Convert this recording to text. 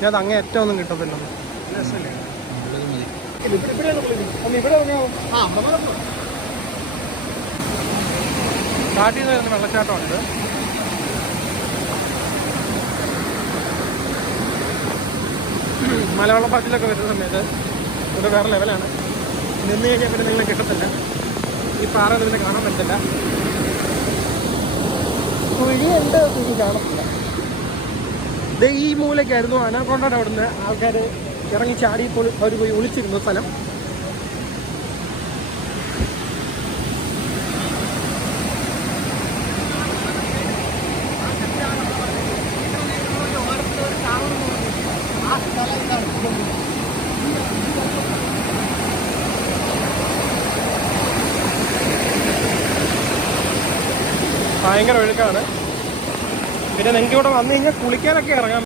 ഞാൻ അത് അങ്ങേ ഏറ്റവും ഒന്നും കിട്ടത്തില്ല. കാട്ടിൽ നിന്ന് വരുന്ന വെള്ളച്ചാട്ടമുണ്ട്. മലവെള്ളപ്പാച്ചിലൊക്കെ വരുന്ന സമയത്ത് ഇത് വേറെ ലെവലാണ്. നിന്ന് കഴിഞ്ഞാൽ പിന്നെ നിങ്ങളെ കിട്ടത്തില്ല. ഈ പാറ ഇതിനെ കാണാൻ പറ്റില്ല. കുഴിയുണ്ട്, കുഴി കാണത്തില്ല. ഇത് ഈ മൂലയ്ക്കായിരുന്നു അനാക്കൊണ്ടയുടെ അവിടുന്ന് ആൾക്കാർ ഇറങ്ങി ചാടിയപ്പോൾ അവർ പോയി ഒളിച്ചിരുന്ന സ്ഥലം. ഭയങ്കര ഒഴുക്കാണ്. പിന്നെ നിങ്ങൾക്ക് ഇവിടെ വന്നു കഴിഞ്ഞാൽ കുളിക്കാനൊക്കെ ഇറങ്ങാം.